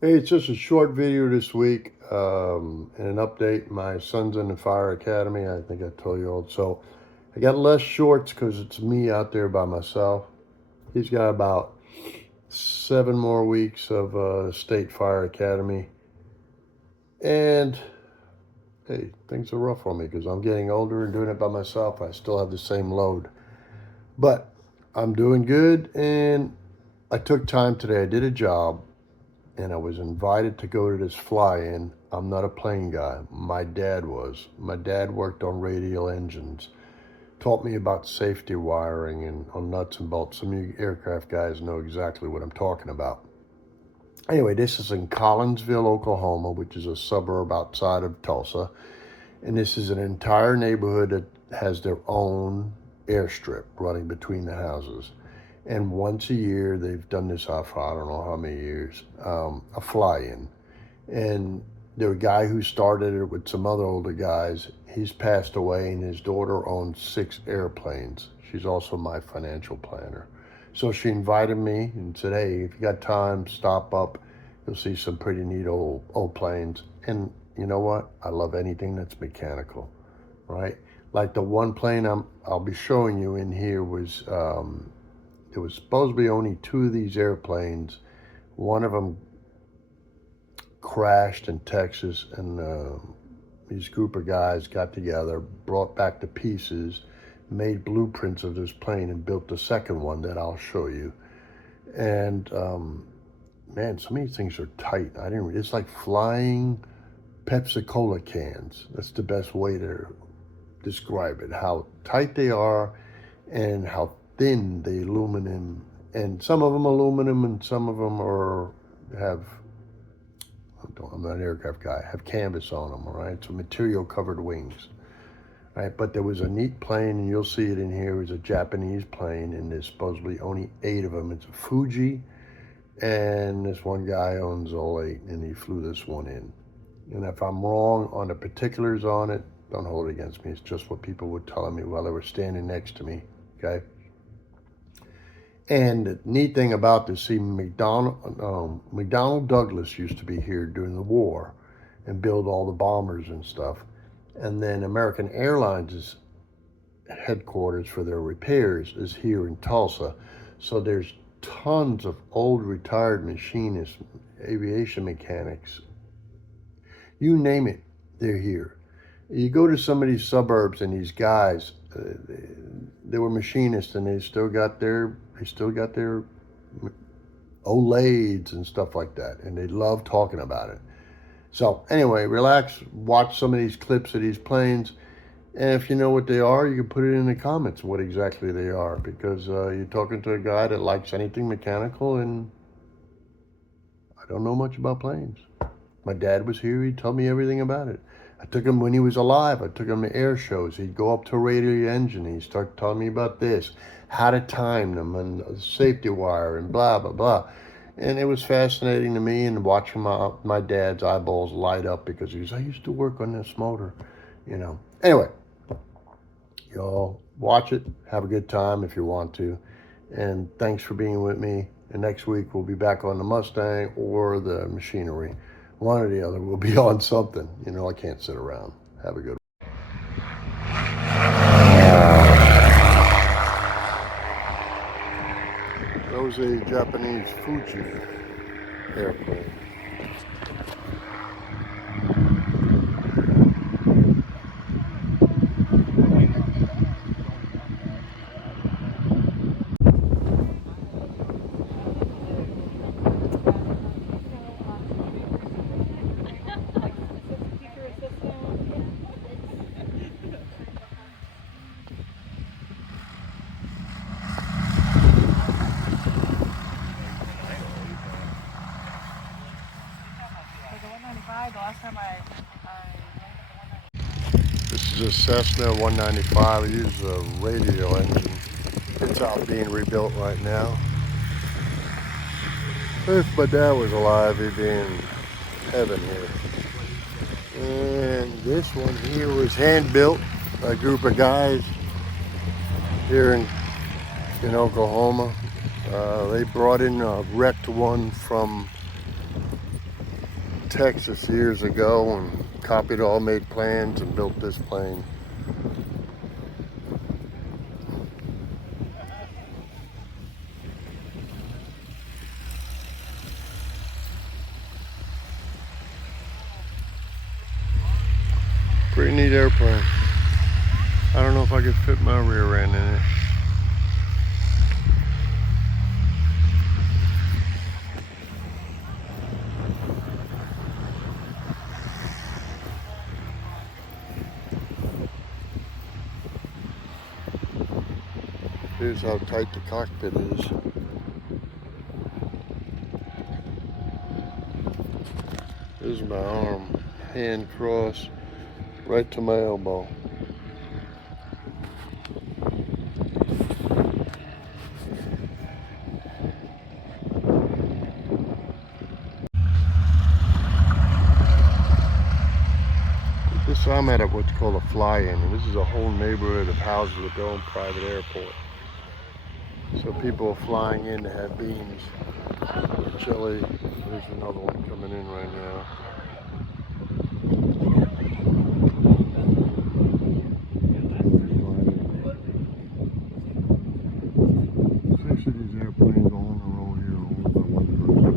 Hey, it's just a short video this week and an update. My son's in the fire academy. I think I told you all. So I got less shorts because it's me out there by myself. He's got about 7 more weeks of state fire academy. And hey, things are rough on me because I'm getting older and doing it by myself. I still have the same load. But I'm doing good. And I took time today. I did a job and I was invited to go to this fly-in. I'm not a plane guy. My dad was. My dad worked on radial engines, taught me about safety wiring and on nuts and bolts. Some of you aircraft guys know exactly what I'm talking about. Anyway, this is in Collinsville, Oklahoma, which is a suburb outside of Tulsa. And this is an entire neighborhood that has their own airstrip running between the houses. And once a year, they've done this for I don't know how many years, a fly-in. And the guy who started it with some other older guys, he's passed away, and his daughter owns 6 airplanes. She's also my financial planner. So she invited me and said, hey, if you got time, stop up. You'll see some pretty neat old planes. And you know what? I love anything that's mechanical, right? Like the one plane I'll be showing you in here was there was supposed to be only 2 of these airplanes. One of them crashed in Texas, and these group of guys got together, brought back the pieces, made blueprints of this plane, and built the second one that I'll show you. And man, some of these things are tight. I didn't. It's like flying Pepsi Cola cans. That's the best way to describe it. How tight they are, and how thin the aluminum. And some of them aluminum, and some of them are have I'm not an aircraft guy, have canvas on them, all right? So material covered wings, right? But there was a neat plane, and you'll see it in here. It was a Japanese plane, and there's supposedly only 8 of them. It's a Fuji, and this one guy owns all 8, and he flew this one in. And if I'm wrong on the particulars on it, don't hold it against me. It's just what people were telling me while they were standing next to me, okay? And the neat thing about this, see, McDonnell Douglas used to be here during the war and build all the bombers and stuff. And then American Airlines' headquarters for their repairs is here in Tulsa. So there's tons of old retired machinists, aviation mechanics, you name it, they're here. You go to some of these suburbs, and these guys, they were machinists, and they still got their old and stuff like that, and they love talking about it. So anyway, relax, watch some of these clips of these planes, and if you know what they are, you can put it in the comments what exactly they are, because you're talking to a guy that likes anything mechanical, and I don't know much about planes. My dad was here. He told me everything about it. I took him when he was alive. I took him to air shows. He'd go up to a radio engine. He'd start telling me about this, how to time them, and the safety wire, and blah, blah, blah. And it was fascinating to me, and watching my dad's eyeballs light up because he was, I used to work on this motor, you know. Anyway, y'all watch it. Have a good time if you want to. And thanks for being with me. And next week we'll be back on the Mustang or the machinery. One or the other. We'll be on something. You know, I can't sit around. Have a good one. That was a Japanese Fuji airplane. This is a Cessna 195. I use a radial engine. It's out being rebuilt right now. If my dad was alive, he'd be in heaven here. And this one here was hand built by a group of guys here in Oklahoma. They brought in a wrecked one from Texas years ago and copied all, made plans, and built this plane. Pretty neat airplane. I don't know if I could fit my rear end in it. Here's how tight the cockpit is. Here's my arm, hand crossed, right to my elbow. I'm at what's called a fly-in, and this is a whole neighborhood of houses with their own private airport. So people are flying in to have beans, chili. There's another one coming in right now. Six of these airplanes all on the road here, owned by one person.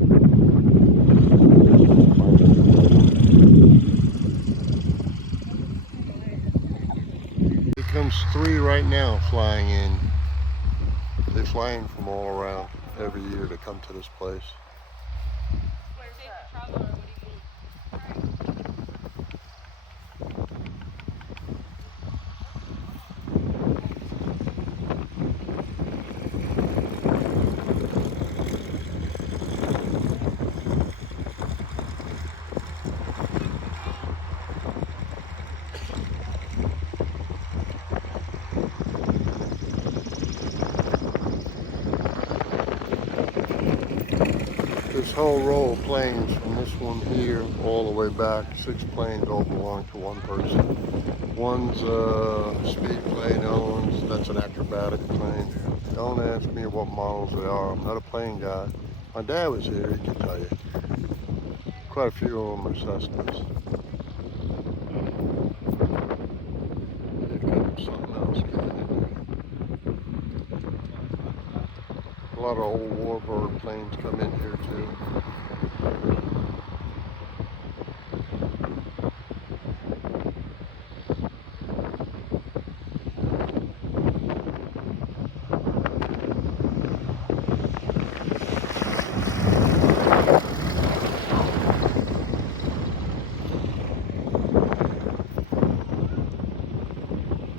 Here comes 3 right now flying in. They fly in from all around every year to come to this place. This whole row of planes from this one here all the way back, 6 planes all belong to one person. One's a speed plane, the other one's, that's an acrobatic plane. Don't ask me what models they are, I'm not a plane guy. My dad was here, he can tell you. Quite a few of them are Cessnas. Here comes something else coming in there. A lot of old warbird planes come in here too.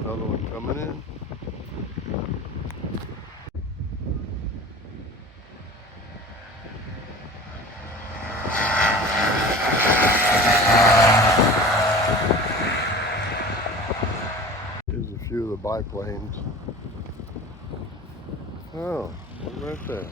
Another one coming in. Here's a few of the biplanes. Oh, one right there.